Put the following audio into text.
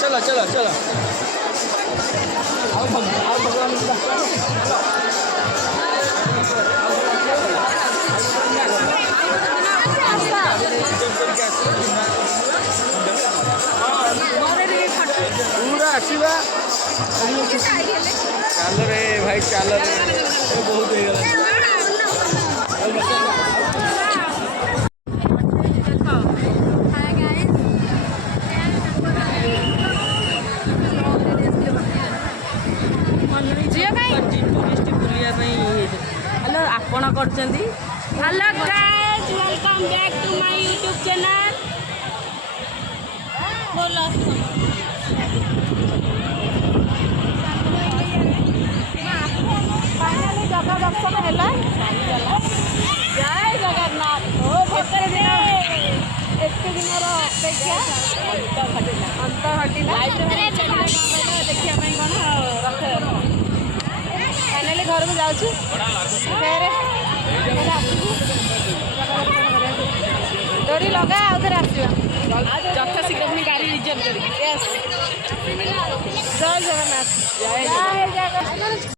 चला चला चला पूरा आसवा चल रे भाई चल रे बहुत हो गला हेलो आपण करचंदी hello guys welcome back to my YouTube channel बोलो फाइनली जगह दर्शन हैला जय जगन्नाथ ओ भक्त एते दिन अपेक्षा अंत हटिला देखिया पई कोन रख फाइनली घर को जाऊँ डोरी लगा आउे आसवा यथा शीघ्र पुणी गाड़ी रिजर्व कर जय जगन्नाथ जय जगन्नाथ।